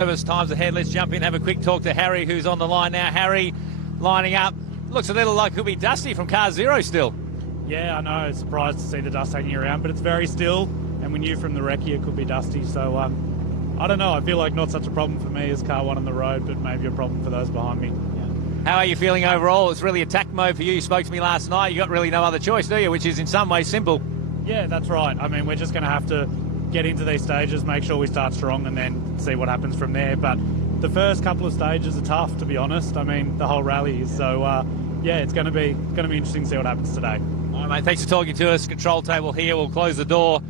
Service times ahead. Let's jump in, have a quick talk to Harry, who's on the line now. Harry, lining up. Looks a little like it could be dusty from car zero still. Yeah, I know. Surprised to see the dust hanging around, but it's very still. And we knew from the recce it could be dusty. So, I don't know. I feel like not such a problem for me as car one on the road, but maybe a problem for those behind me. How are you feeling overall? It's really attack mode for you. You spoke to me last night. You got really no other choice, do you? Which is in some ways simple. Yeah, that's right. I mean, we're just going to have to get into these stages, make sure we start strong, and then see what happens from there. But the first couple of stages are tough, to be honest. I mean, the whole rally is. So, yeah, it's going to be interesting to see what happens today. All right, mate. Thanks for talking to us. Control table here. We'll close the door,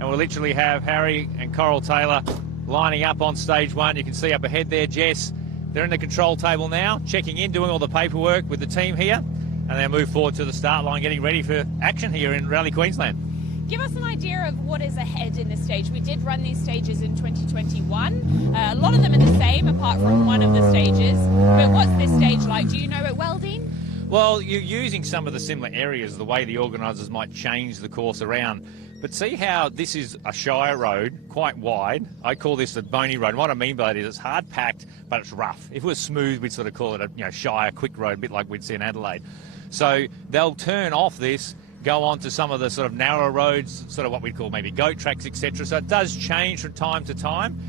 and we'll literally have Harry and Coral Taylor lining up on stage one. You can see up ahead there, Jess. They're in the control table now, checking in, doing all the paperwork with the team here, and they'll move forward to the start line, getting ready for action here in Rally Queensland. Give us an idea of what is ahead in this stage. We did run these stages in 2021. A lot of them are the same, apart from one of the stages. But what's this stage like? Do you know it well, Dean? Well, you're using some of the similar areas, the way the organisers might change the course around. But see how this is a shire road, quite wide. I call this a bony road. And what I mean by it is it's hard packed, but it's rough. If it was smooth, we'd sort of call it a shire quick road, a bit like we'd see in Adelaide. So they'll turn off this, go on to some of the sort of narrow roads, sort of what we'd call maybe goat tracks, etc. So it does change from time to time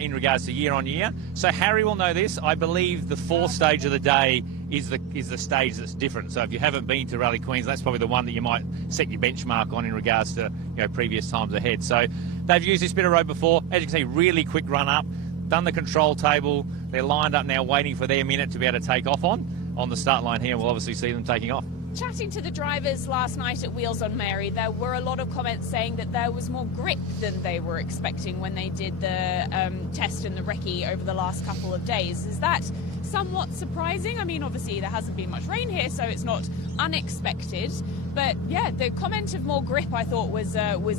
in regards to year on year. So Harry will know this. I believe the fourth stage of the day is the stage that's different. So if you haven't been to Rally Queensland, that's probably the one that you might set your benchmark on in regards to previous times ahead. So they've used this bit of road before. As you can see, really quick run up, done the control table. They're lined up now waiting for their minute to be able to take off on the start line here. We'll obviously see them taking off. Chatting to the drivers last night at Wheels on Mary, there were a lot of comments saying that there was more grip than they were expecting when they did the test in the recce over the last couple of days. Is that somewhat surprising? I mean, obviously there hasn't been much rain here, so it's not unexpected. But yeah, the comment of more grip I thought was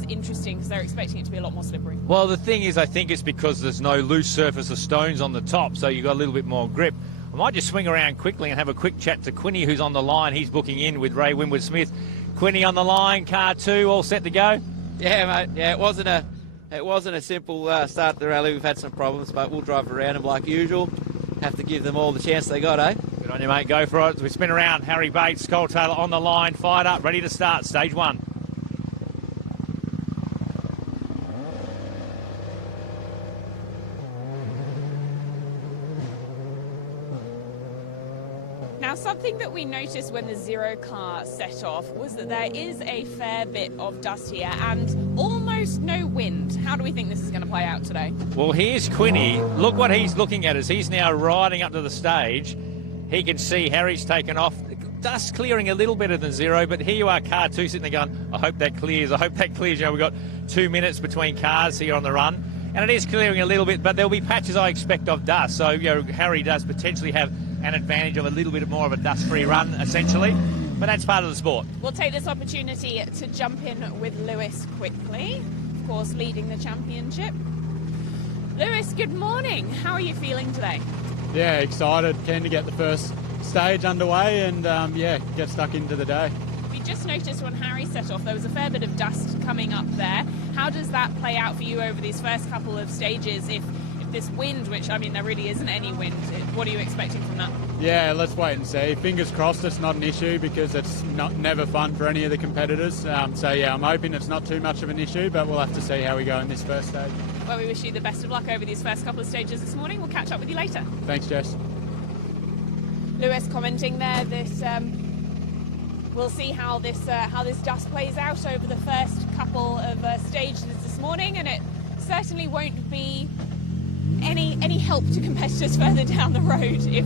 interesting, because they're expecting it to be a lot more slippery. Well, the thing is, I think it's because there's no loose surface of stones on the top, so you've got a little bit more grip. I might just swing around quickly and have a quick chat to Quinny, who's on the line. He's booking in with Ray Winwood-Smith. Quinny on the line, car two, all set to go? Yeah, mate. Yeah, it wasn't a simple start to the rally. We've had some problems, but we'll drive around them like usual. Have to give them all the chance they got, eh? Good on you, mate. Go for it. We spin around. Harry Bates, Coral Taylor on the line, fired up, ready to start. Stage one. Now, something that we noticed when the zero car set off was that there is a fair bit of dust here and almost no wind. How do we think this is going to play out today? Well, here's Quinny. Look what he's looking at as he's now riding up to the stage. He can see Harry's taken off. Dust clearing a little better than zero, but here you are, car two, sitting there going, I hope that clears. I hope that clears. We've got 2 minutes between cars here on the run. And it is clearing a little bit, but there'll be patches I expect of dust. So, Harry does potentially have an advantage of a little bit more of a dust-free run, essentially. But that's part of the sport. We'll take this opportunity to jump in with Lewis quickly, of course, leading the championship. Lewis, good morning. How are you feeling today? Yeah, excited. Keen to get the first stage underway and, get stuck into the day. We just noticed when Harry set off, there was a fair bit of dust coming up there. How does that play out for you over these first couple of stages? If this wind, which, I mean, there really isn't any wind, what are you expecting from that? Yeah, let's wait and see. Fingers crossed it's not an issue, because it's never fun for any of the competitors. I'm hoping it's not too much of an issue, but we'll have to see how we go in this first stage. Well, we wish you the best of luck over these first couple of stages this morning. We'll catch up with you later. Thanks, Jess. Lewis commenting there, we'll see how this dust plays out over the first couple of stages this morning, and it certainly won't be any help to competitors further down the road if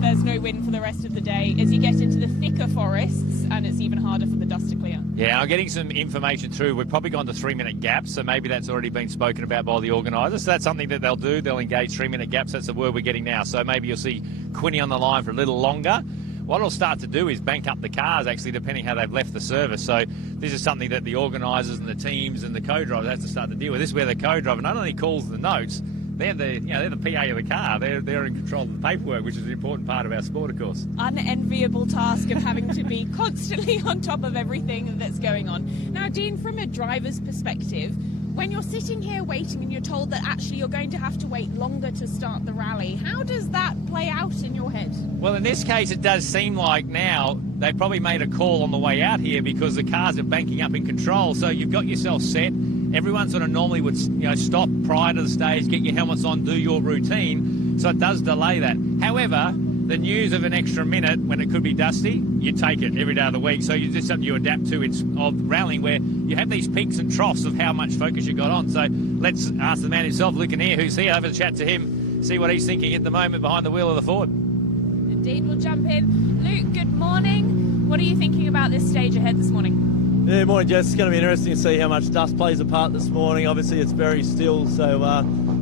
there's no wind for the rest of the day, as you get into the thicker forests and it's even harder for the dust to clear. Yeah, I'm getting some information through. We've probably gone to 3-minute gaps, so maybe that's already been spoken about by the organisers. So that's something that they'll do. They'll engage 3-minute gaps. That's the word we're getting now. So maybe you'll see Quinny on the line for a little longer. What it'll start to do is bank up the cars, actually, depending how they've left the service. So this is something that the organisers and the teams and the co-drivers have to start to deal with. This is where the co-driver not only calls the notes, they're the PA of the car. They're in control of the paperwork, which is an important part of our sport, of course. Unenviable task of having to be constantly on top of everything that's going on. Now, Dean, from a driver's perspective, when you're sitting here waiting and you're told that actually you're going to have to wait longer to start the rally, how does that play out in your head? Well, in this case, it does seem like now they probably made a call on the way out here because the cars are banking up in control. So you've got yourself set. Everyone sort of normally would, stop prior to the stage, get your helmets on, do your routine. So it does delay that. However, the news of an extra minute when it could be dusty, you take it every day of the week. So it's just something you adapt to of rallying, where you have these peaks and troughs of how much focus you got on. So let's ask the man himself, Luke Kinnear, who's here, have a chat to him, see what he's thinking at the moment behind the wheel of the Ford. Indeed, we'll jump in. Luke, good morning. What are you thinking about this stage ahead this morning? Yeah, morning, Jess. It's going to be interesting to see how much dust plays a part this morning. Obviously, it's very still, so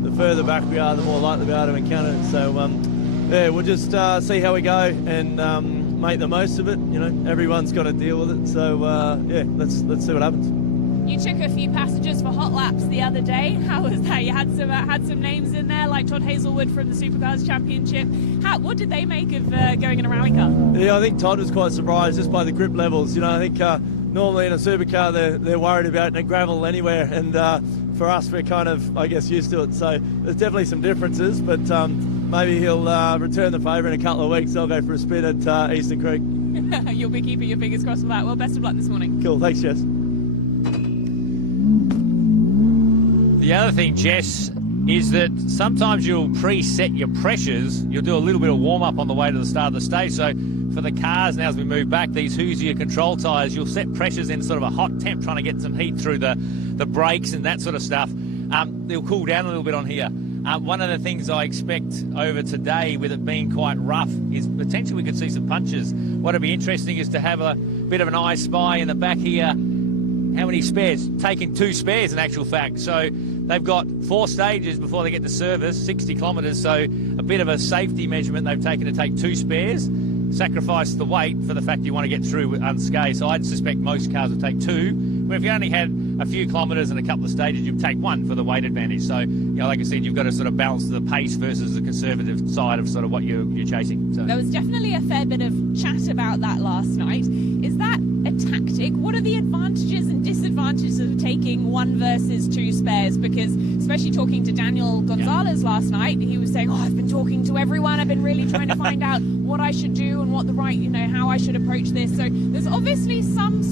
the further back we are, the more likely we are to encounter it. So, we'll just see how we go and make the most of it. Everyone's got to deal with it. So, let's see what happens. You took a few passengers for hot laps the other day. How was that? You had some names in there, like Todd Hazelwood from the Supercars Championship. What did they make of going in a rally car? Yeah, I think Todd was quite surprised just by the grip levels. I think normally in a supercar they're worried about gravel anywhere, and for us we're kind of, I guess, used to it. So there's definitely some differences, but maybe he'll return the favour in a couple of weeks. I'll go for a spin at Eastern Creek. You'll be keeping your fingers crossed for that. Well, best of luck this morning. Cool, thanks, Jess. The other thing, Jess, is that sometimes you'll preset your pressures. You'll do a little bit of warm-up on the way to the start of the stage. So for the cars now, as we move back, these Hoosier control tyres, you'll set pressures in sort of a hot temp, trying to get some heat through the brakes and that sort of stuff. They'll cool down a little bit on here. One of the things I expect over today, with it being quite rough, is potentially we could see some punches. What'd be interesting is to have a bit of an eye spy in the back here. How many spares? Taking 2 spares in actual fact. So they've got 4 stages before they get to service, 60 kilometres. So a bit of a safety measurement they've taken to take 2 spares, sacrifice the weight for the fact you want to get through unscathed. So I'd suspect most cars would take 2. But if you only had a few kilometres and a couple of stages, you'd take 1 for the weight advantage. So, like I said, you've got to sort of balance the pace versus the conservative side of sort of what you're chasing. So there was definitely a fair bit of chat about that last night. Is that a tactic? What are the advantages and disadvantages of taking 1 versus 2 spares? Because especially talking to Daniel Gonzalez last night, he was saying, I've been talking to everyone. I've been really trying to find out what I should do and what the right, how I should approach this. So there's obviously some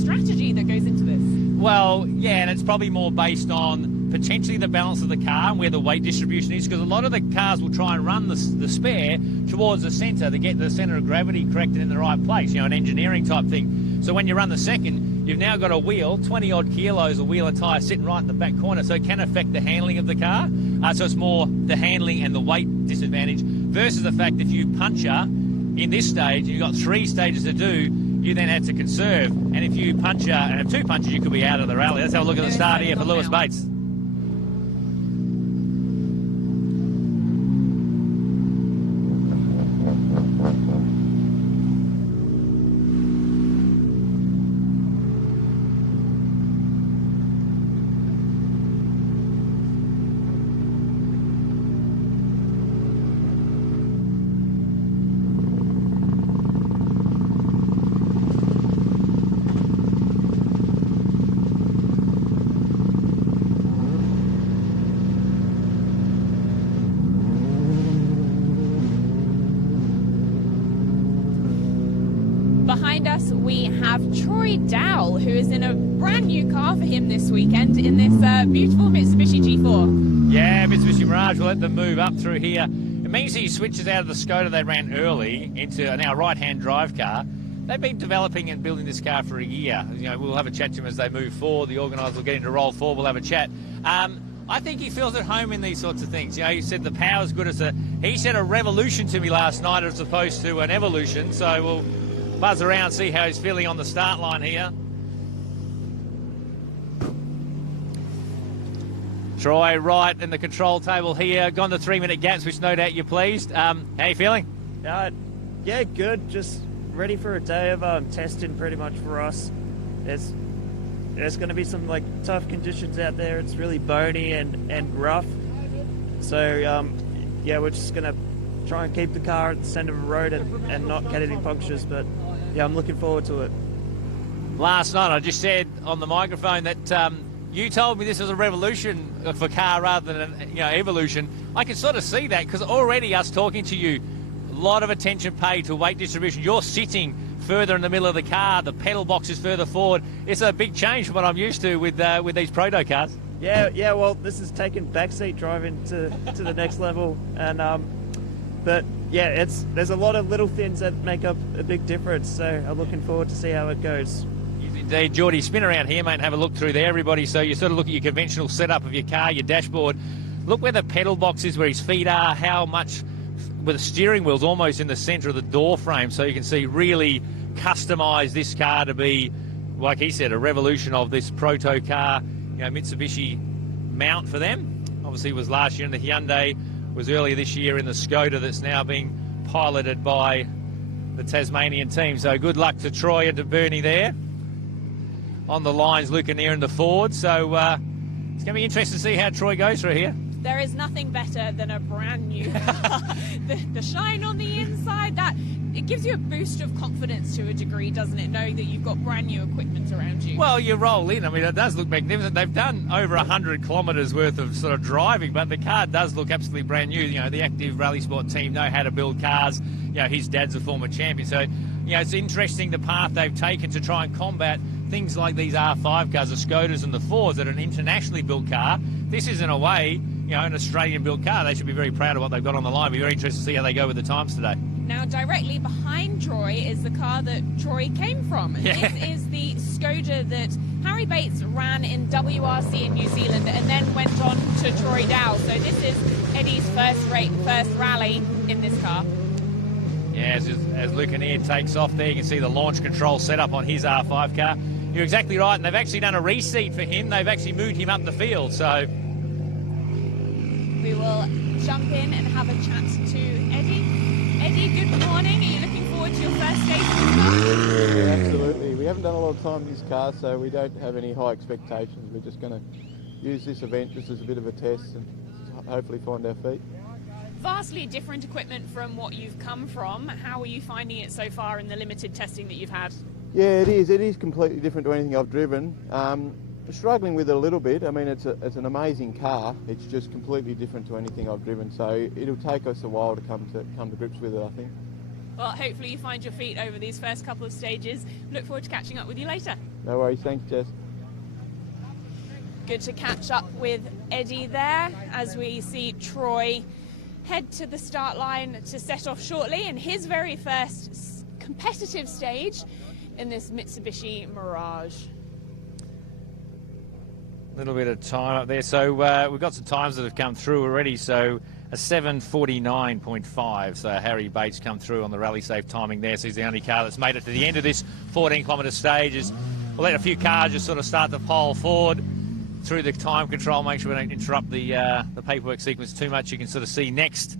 strategy that goes into this. Well, yeah, and it's probably more based on potentially the balance of the car and where the weight distribution is, because a lot of the cars will try and run the spare towards the centre to get the centre of gravity corrected in the right place, an engineering type thing. So when you run the second, you've now got a wheel, 20-odd kilos of wheel and tyre sitting right in the back corner, so it can affect the handling of the car. So it's more the handling and the weight disadvantage versus the fact if you puncture in this stage, you've got 3 stages to do, you then had to conserve. And if you puncture and have 2 punches, you could be out of the rally. Let's have a look at the start here for Lewis Bates. Behind us, we have Troy Dowell, who is in a brand new car for him this weekend in this beautiful Mitsubishi G4. Yeah, Mitsubishi Mirage will let them move up through here. It means he switches out of the Skoda they ran early into a now right-hand drive car. They've been developing and building this car for a year. We'll have a chat to him as they move forward. The organisers will get into roll forward. We'll have a chat. I think he feels at home in these sorts of things. He said the power's good as he said a revolution to me last night as opposed to an evolution. So we'll buzz around, see how he's feeling on the start line here. Troy right in the control table here. Gone to 3-minute gaps, which no doubt you're pleased. How are you feeling? Yeah, good. Just ready for a day of testing pretty much for us. There's going to be some tough conditions out there. It's really bony and rough. So we're just going to try and keep the car at the centre of the road and not get any punctures. But yeah, I'm looking forward to it. Last night I just said on the microphone that you told me this was a revolution for car rather than evolution. I can sort of see that because already us talking to you, a lot of attention paid to weight distribution. You're sitting further in the middle of the car. The pedal box is further forward. It's a big change from what I'm used to with these proto cars. Yeah. Well, this is taking backseat driving to the next level, and but yeah, there's a lot of little things that make up a big difference. So I'm looking forward to see how it goes. Indeed, Geordie, spin around here, mate, and have a look through there, everybody. So you sort of look at your conventional setup of your car, your dashboard. Look where the pedal box is, where his feet are, how much, with the steering wheel's almost in the centre of the door frame, so you can see really customise this car to be, like he said, a revolution of this proto car. Mitsubishi mount for them. Obviously it was last year in the Hyundai, was earlier this year in the Skoda that's now being piloted by the Tasmanian team. So good luck to Troy and to Bernie there. On the lines, Luke Kinnear in the Ford. So it's going to be interesting to see how Troy goes through here. There is nothing better than a brand new the shine on the inside. That it gives you a boost of confidence to a degree, doesn't it, knowing that you've got brand new equipment around you? Well, you roll in. I mean, it does look magnificent. They've done over 100 kilometres worth of sort of driving, but the car does look absolutely brand new. The Active Rally Sport team know how to build cars. His dad's a former champion. So, it's interesting the path they've taken to try and combat things like these R5 cars, the Skodas and the Fords, that are an internationally built car. This is, in a way, an Australian-built car. They should be very proud of what they've got on the line. It'll be very interesting to see how they go with the times today. Now, directly behind Troy is the car that Troy came from. And This is the Skoda that Harry Bates ran in WRC in New Zealand and then went on to Troy Dow. So this is Eddie's first rally in this car. Yeah, as Luke Kinnear takes off there, you can see the launch control set up on his R5 car. You're exactly right, and they've actually done a reseat for him. They've actually moved him up the field, so... We will jump in and have a chat to Eddie. Eddie, good morning. Are you looking forward to your first stage in this car? Yeah, absolutely. We haven't done a lot of time in this car, so we don't have any high expectations. We're just going to use this event just as a bit of a test and hopefully find our feet. Vastly different equipment from what you've come from. How are you finding it so far in the limited testing that you've had? Yeah, it is. It is completely different to anything I've driven. Struggling with it a little bit. I mean, it's an amazing car. It's just completely different to anything I've driven. So it'll take us a while to come to grips with it, I think. Well, hopefully you find your feet over these first couple of stages. Look forward to catching up with you later. No worries. Thanks, Jess. Good to catch up with Eddie there as we see Troy head to the start line to set off shortly in his very first competitive stage in this Mitsubishi Mirage. A little bit of time up there. So we've got some times that have come through already. So a 7:49.5. So Harry Bates come through on the rally safe timing there. So he's the only car that's made it to the end of this 14-kilometre stage. We'll let a few cars just sort of start to pile forward through the time control. Make sure we don't interrupt the paperwork sequence too much. You can sort of see next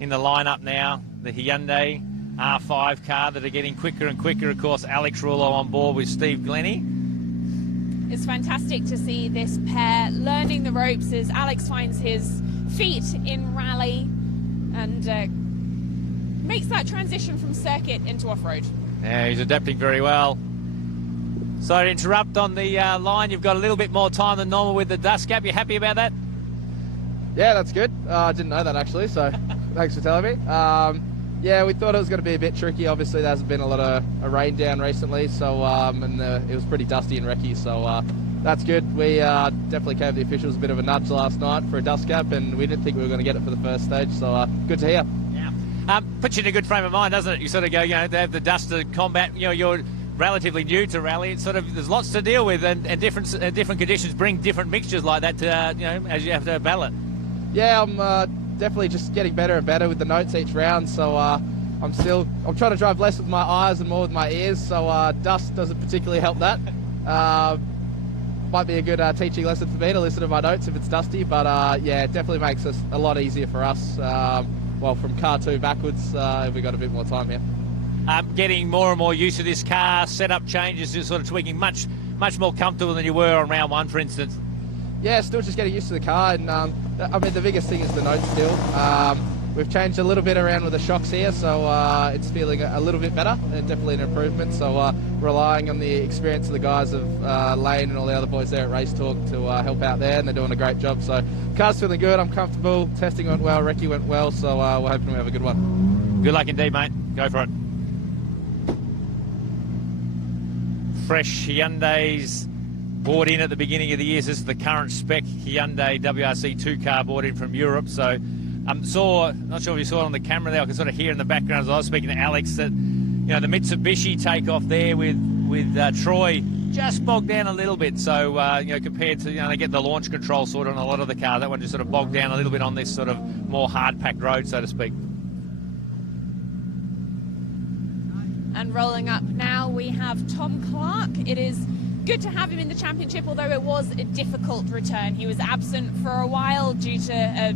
in the lineup now the Hyundai R5 car that are getting quicker and quicker. Of course, Alex Rouleau on board with Steve Glennie. It's fantastic to see this pair learning the ropes as Alex finds his feet in rally and makes that transition from circuit into off-road. Yeah, he's adapting very well. Sorry to interrupt on the line. You've got a little bit more time than normal with the dust gap. You happy about that? Yeah, that's good. I didn't know that actually, so thanks for telling me. Yeah, we thought it was going to be a bit tricky. Obviously, there hasn't been a lot of rain down recently, so it was pretty dusty and wrecky, so that's good. We definitely gave the officials a bit of a nudge last night for a dust gap, and we didn't think we were going to get it for the first stage, so good to hear. Yeah, puts you in a good frame of mind, doesn't it? You sort of go, they have the dust to combat. You're relatively new to rally. It's sort of there's lots to deal with, and different conditions bring different mixtures like that to as you have to battle it. Yeah, I'm definitely just getting better and better with the notes each round. So I'm trying to drive less with my eyes and more with my ears. So dust doesn't particularly help that. Might be a good teaching lesson for me to listen to my notes if it's dusty. But yeah, it definitely makes it a lot easier for us. Well, from car 2 backwards, if we got a bit more time here. Getting more and more used to this car, setup changes, just sort of tweaking, much more comfortable than you were on round 1, for instance. Yeah, still just getting used to the car, and I mean the biggest thing is the notes still. we've changed a little bit around with the shocks here, so it's feeling a little bit better and definitely an improvement. So relying on the experience of the guys of Lane and all the other boys there at Race Talk to help out there, and they're doing a great job. So car's feeling good, I'm comfortable, testing went well, recce went well, so we're hoping we have a good one. Good luck indeed, mate. Go for it. Fresh Hyundais bought in at the beginning of the year. This is the current spec Hyundai WRC2 car bought in from Europe. So not sure if you saw it on the camera there, I can sort of hear in the background as I was speaking to Alex that, you know, the Mitsubishi takeoff there with Troy just bogged down a little bit. So, you know, compared to, you know, they get the launch control sort of on a lot of the cars, that one just sort of bogged down a little bit on this sort of more hard-packed road, so to speak. And rolling up now, we have Tom Clark. It is good to have him in the championship, although it was a difficult return. He was absent for a while due to a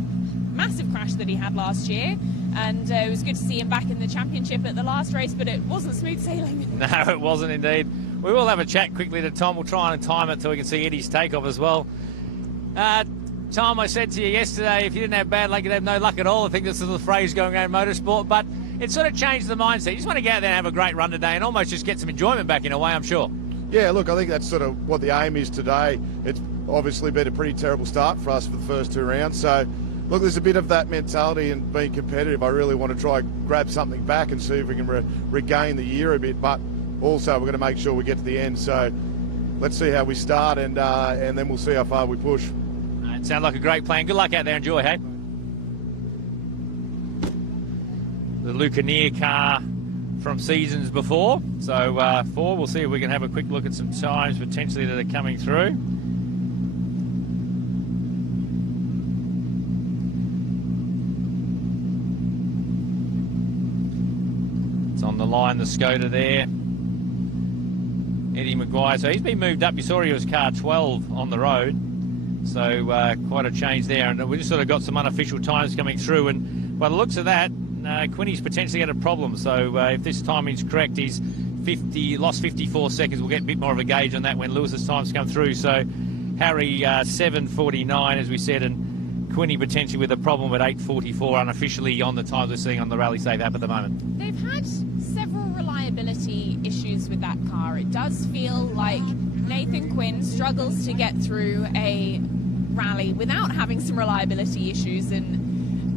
massive crash that he had last year, and it was good to see him back in the championship at the last race, but it wasn't smooth sailing. No, it wasn't indeed. We will have a chat quickly to Tom. We'll try and time it so we can see Eddie's takeoff as well. Tom, I said to you yesterday, if you didn't have bad luck, you'd have no luck at all. I think this is the phrase going on in motorsport, but it sort of changed the mindset. You just want to get out there and have a great run today and almost just get some enjoyment back in a way, I'm sure. Yeah, look, I think that's sort of what the aim is today. It's obviously been a pretty terrible start for us for the first 2 rounds. So, look, there's a bit of that mentality and being competitive. I really want to try and grab something back and see if we can regain the year a bit. But also, we're going to make sure we get to the end. So, let's see how we start and then we'll see how far we push. It sounds like a great plan. Good luck out there. Enjoy, hey? The Lucaneer car from seasons before. So 4, we'll see if we can have a quick look at some times potentially that are coming through. It's on the line, the Skoda there. Eddie Maguire, so he's been moved up. You saw he was car 12 on the road. So quite a change there. And we just sort of got some unofficial times coming through. And by the looks of that, Quinny's potentially had a problem. So if this timing's correct, he's lost 54 seconds. We'll get a bit more of a gauge on that when Lewis's times come through. So Harry 7:49, as we said, and Quinny potentially with a problem at 8:44 unofficially on the times we're seeing on the Rally Safe app at the moment. They've had several reliability issues with that car. It does feel like Nathan Quinn struggles to get through a rally without having some reliability issues and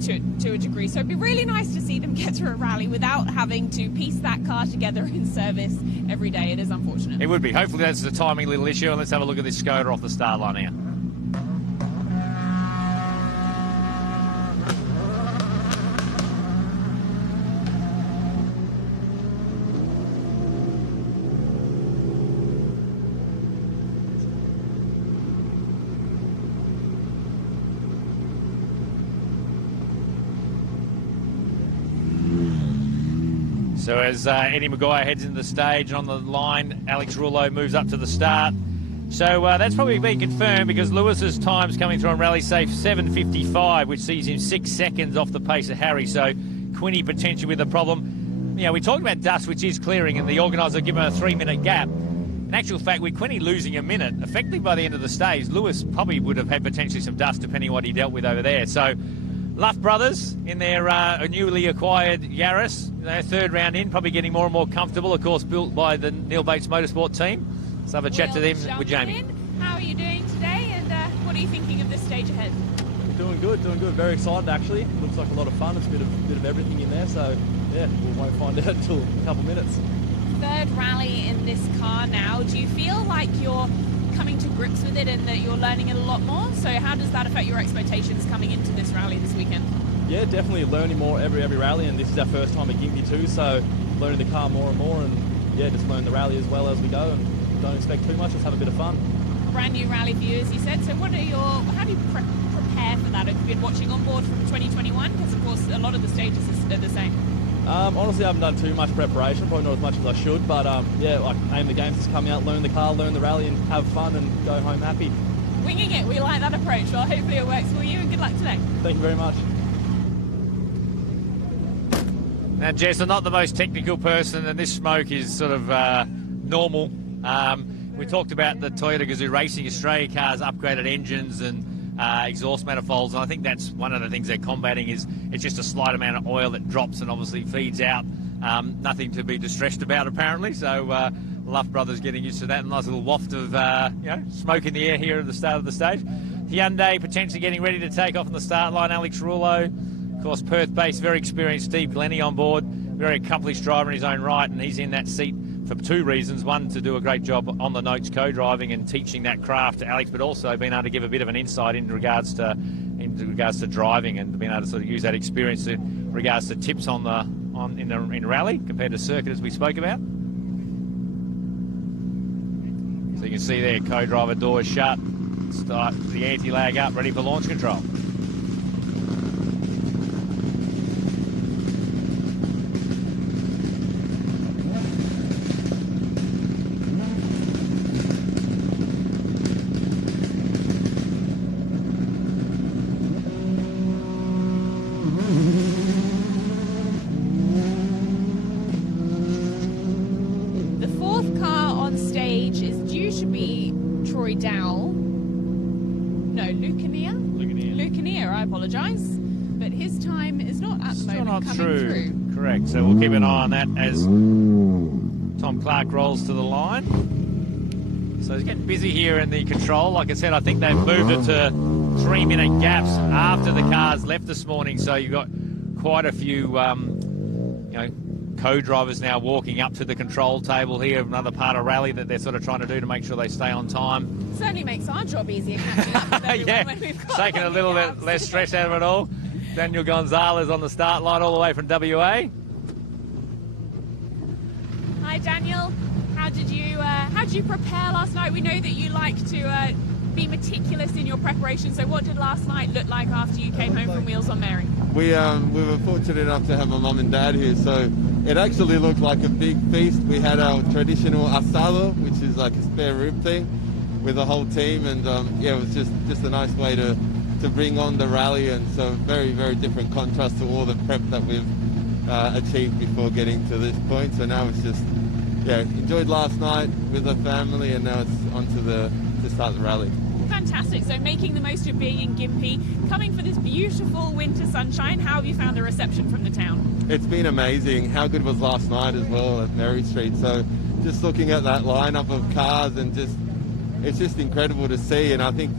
to a degree. So it'd be really nice to see them get through a rally without having to piece that car together in service every day. It is unfortunate. It would be. Hopefully that's the timing little issue. And let's have a look at this Skoda off the start line here. So as Eddie Maguire heads into the stage, on the line, Alex Rullo moves up to the start. So that's probably been confirmed because Lewis's time's coming through on Rally Safe 7:55, which sees him 6 seconds off the pace of Harry. So Quinny potentially with a problem. You know, we talked about dust, which is clearing, and the organiser give him a 3-minute gap. In actual fact, with Quinny losing a minute, effectively by the end of the stage, Lewis probably would have had potentially some dust depending on what he dealt with over there. So Luff Brothers in their newly acquired Yaris, their 3rd round in, probably getting more and more comfortable, of course, built by the Neil Bates Motorsport team. Let's have a chat to them with Jamie. How are you doing today, and what are you thinking of this stage ahead? Doing good. Very excited, actually. Looks like a lot of fun. It's a bit of everything in there, so yeah, we won't find out until a couple of minutes. 3rd rally in this car now. Do you feel like you're coming to grips with it and that you're learning it a lot more? So how does that affect your expectations coming into this rally this weekend? Yeah, definitely learning more every rally, and this is our first time at Gympie too, so learning the car more and more, and yeah, just learn the rally as well as we go, and don't expect too much, just have a bit of fun. Brand new rally for you, as you said. So how do you prepare for that? Have you been watching on board from 2021? Because of course a lot of the stages are the same. Honestly, I haven't done too much preparation, probably not as much as I should, but yeah, like aim the games, just come out, learn the car, learn the rally, and have fun and go home happy. Winging it, we like that approach. Well, hopefully it works for you, and good luck today. Thank you very much. Now, Jess, I'm not the most technical person, and this smoke is sort of normal. We talked about the Toyota Gazoo Racing Australia cars, upgraded engines, and exhaust manifolds, and I think that's one of the things they're combating. Is it's just a slight amount of oil that drops and obviously feeds out. Nothing to be distressed about, apparently. So Luff Brothers getting used to that. A nice little waft of smoke in the air here at the start of the stage. Hyundai potentially getting ready to take off on the start line. Alex Rullo, of course, Perth-based, very experienced Steve Glennie on board. Very accomplished driver in his own right, and he's in that seat for two reasons. One, to do a great job on the notes co-driving and teaching that craft to Alex, but also being able to give a bit of an insight in regards to driving and being able to sort of use that experience in regards to tips in rally compared to circuit, as we spoke about. So you can see there, co-driver door shut, start the anti-lag up, ready for launch control. Correct, so we'll keep an eye on that as Tom Clark rolls to the line. So he's getting busy here in the control. Like I said, I think they've moved it to 3-minute gaps after the cars left this morning. So you've got quite a few co-drivers now walking up to the control table here, another part of rally that they're sort of trying to do to make sure they stay on time. Certainly makes our job easier catching up with everyone when we've got taking a little bit less stress out of it all. Daniel Gonzalez on the start line all the way from WA. Hi Daniel, how did you prepare last night? We know that you like to be meticulous in your preparation, so what did last night look like after you came home from Wheels on Mary? We were fortunate enough to have my mum and dad here, so it actually looked like a big feast. We had our traditional asado, which is like a spare rib thing, with the whole team, and it was just a nice way to bring on the rally, and so very, very different contrast to all the prep that we've achieved before getting to this point. So now it's just, enjoyed last night with the family, and now it's on to start the rally. Fantastic. So making the most of being in Gympie, coming for this beautiful winter sunshine. How have you found the reception from the town? It's been amazing. How good was last night as well at Mary Street? So just looking at that lineup of cars and it's just incredible to see, and I think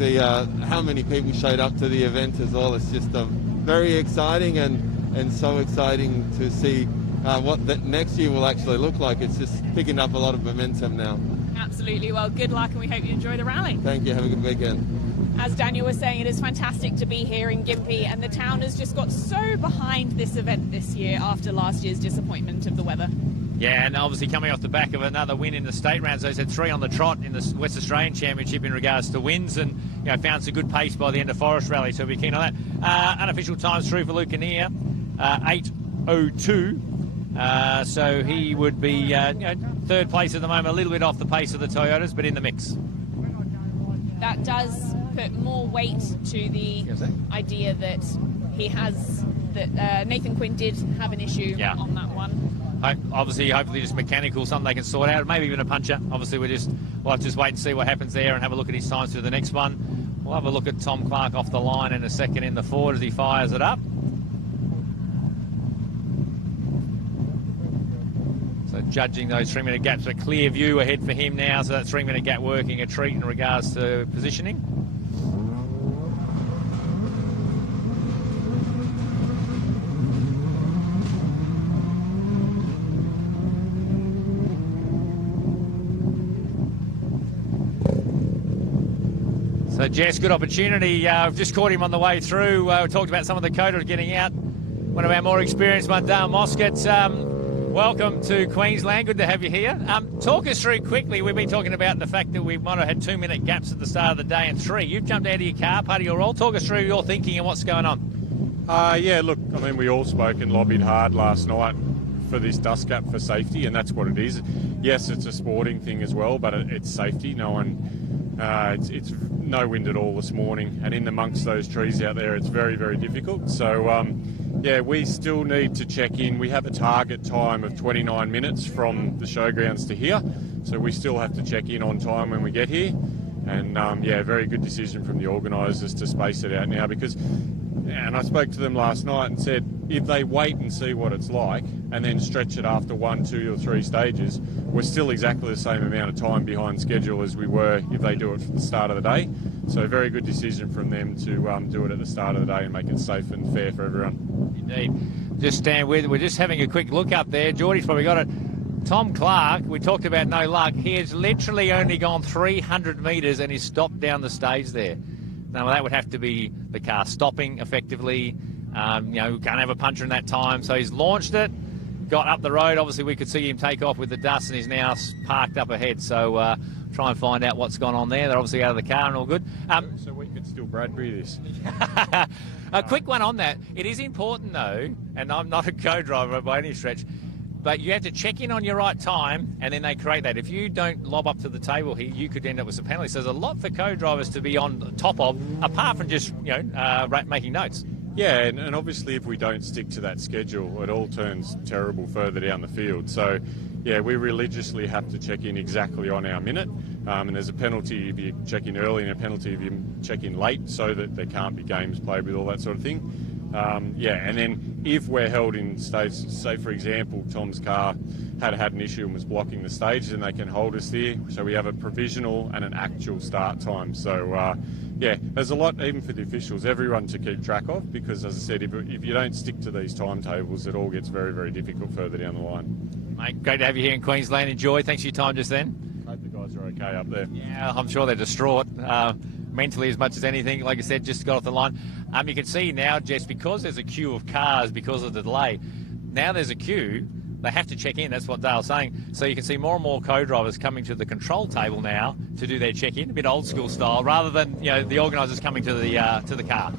how many people showed up to the event as well. It's just very exciting and so exciting to see what the next year will actually look like. It's just picking up a lot of momentum now. Absolutely. Well, good luck, and we hope you enjoy the rally. Thank you. Have a good weekend. As Daniel was saying, it is fantastic to be here in Gympie, and the town has just got so behind this event this year after last year's disappointment of the weather. Yeah, and obviously coming off the back of another win in the state rounds. They had 3 on the trot in the West Australian Championship in regards to wins, and found some good pace by the end of Forest Rally, so we'll be keen on that. Unofficial times through for Luke Kinnear, 8:02. So he would be third place at the moment, a little bit off the pace of the Toyotas, but in the mix. That does put more weight to the idea that Nathan Quinn did have an issue on that one. Hopefully just mechanical, something they can sort out, maybe even a puncher. Obviously we'll have to just wait and see what happens there and have a look at his times through the next one. We'll have a look at Tom Clark off the line in a second in the Ford as he fires it up. So judging those 3-minute gaps, a clear view ahead for him now, so that 3-minute gap working a treat in regards to positioning. So Jess, good opportunity. I've just caught him on the way through. We talked about some of the coders getting out. One of our more experienced ones, Dale Moscott. Welcome to Queensland. Good to have you here. Talk us through quickly. We've been talking about the fact that we might have had 2-minute gaps at the start of the day and 3. You've jumped out of your car, part of your role. Talk us through your thinking and what's going on. Look, I mean, we all spoke and lobbied hard last night for this dust gap for safety, and that's what it is. Yes, it's a sporting thing as well, but it's safety. No one, it's no wind at all this morning, and in amongst those trees out there, it's very, very difficult. So, we still need to check in. We have a target time of 29 minutes from the showgrounds to here, so we still have to check in on time when we get here. And yeah, very good decision from the organisers to space it out now, because, and I spoke to them last night and said, if they wait and see what it's like and then stretch it after 1, 2 or 3 stages, we're still exactly the same amount of time behind schedule as we were if they do it from the start of the day. So very good decision from them to do it at the start of the day and make it safe and fair for everyone. Indeed. Just stand with. We're just having a quick look up there. Geordie's probably got it. Tom Clark, we talked about no luck. He has literally only gone 300 metres and he's stopped down the stage there. Now, that would have to be the car stopping effectively. Can't have a puncher in that time. So he's launched it, got up the road. Obviously, we could see him take off with the dust, and he's now parked up ahead. So try and find out what's gone on there. They're obviously out of the car and all good. So we could still Bradbury this. A quick one on that. It is important, though, and I'm not a co-driver by any stretch, but you have to check in on your right time, and then they create that. If you don't lob up to the table here, you could end up with some penalties. So there's a lot for co-drivers to be on top of, apart from just making notes. Yeah, and obviously if we don't stick to that schedule, it all turns terrible further down the field. So, yeah, we religiously have to check in exactly on our minute. And there's a penalty if you check in early and a penalty if you check in late, so that there can't be games played with all that sort of thing. And then if we're held in stage, say for example, Tom's car had an issue and was blocking the stage, then they can hold us there. So we have a provisional and an actual start time. So, there's a lot, even for the officials, everyone to keep track of, because, as I said, if you don't stick to these timetables, it all gets very, very difficult further down the line. Mate, great to have you here in Queensland. Enjoy. Thanks for your time just then. Hope the guys are okay up there. Yeah, I'm sure they're distraught. Mentally as much as anything. Like I said, just got off the line. You can see now, Jess, because there's a queue of cars because of the delay, now there's a queue, they have to check in. That's what Dale's saying. So you can see more and more co-drivers coming to the control table now to do their check-in, a bit old school style, rather than the organisers coming to the car.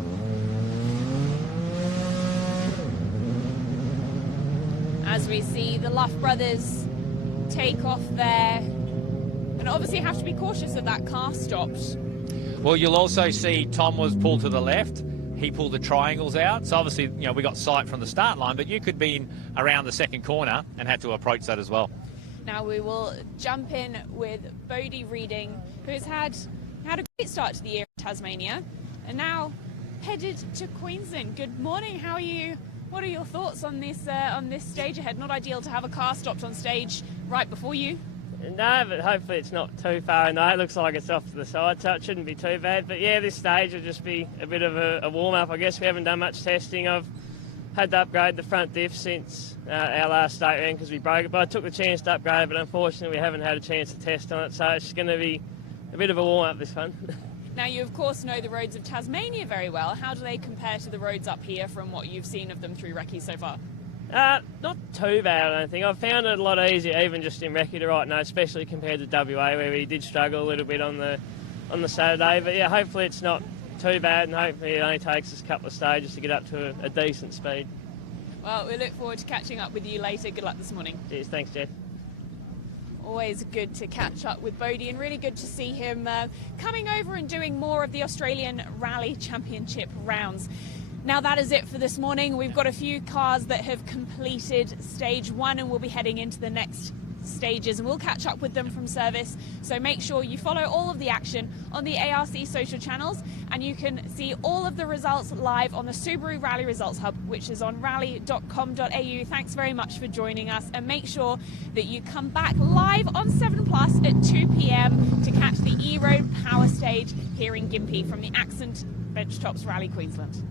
As we see the Luff brothers take off there, and obviously have to be cautious that that car stopped. Well, you'll also see Tom was pulled to the left. He pulled the triangles out. So obviously, we got sight from the start line, but you could be around the second corner and had to approach that as well. Now we will jump in with Bodie Reading, who's had a great start to the year in Tasmania, and now headed to Queensland. Good morning. How are you? What are your thoughts on this stage ahead? Not ideal to have a car stopped on stage right before you. No, but hopefully it's not too far in there. It looks like it's off to the side, so it shouldn't be too bad. But yeah, this stage will just be a bit of a warm-up. I guess we haven't done much testing. I've had to upgrade the front diff since our last state round because we broke it. But I took the chance to upgrade it, but unfortunately we haven't had a chance to test on it. So it's going to be a bit of a warm-up, this one. Now, you, of course, know the roads of Tasmania very well. How do they compare to the roads up here from what you've seen of them through recce so far? Not too bad, I don't think. I've found it a lot easier, even just in recce to right now, especially compared to WA, where we did struggle a little bit on the Saturday. But yeah, hopefully it's not too bad, and hopefully it only takes us a couple of stages to get up to a decent speed. Well, we look forward to catching up with you later. Good luck this morning. Cheers, thanks, Jeff. Always good to catch up with Bodie, and really good to see him coming over and doing more of the Australian Rally Championship rounds. Now that is it for this morning. We've got a few cars that have completed stage 1 and we'll be heading into the next stages, and we'll catch up with them from service. So make sure you follow all of the action on the ARC social channels, and you can see all of the results live on the Subaru Rally Results Hub, which is on rally.com.au. Thanks very much for joining us, and make sure that you come back live on 7 Plus at 2 p.m. to catch the E-Road Power Stage here in Gympie from the Accent Benchtops Rally Queensland.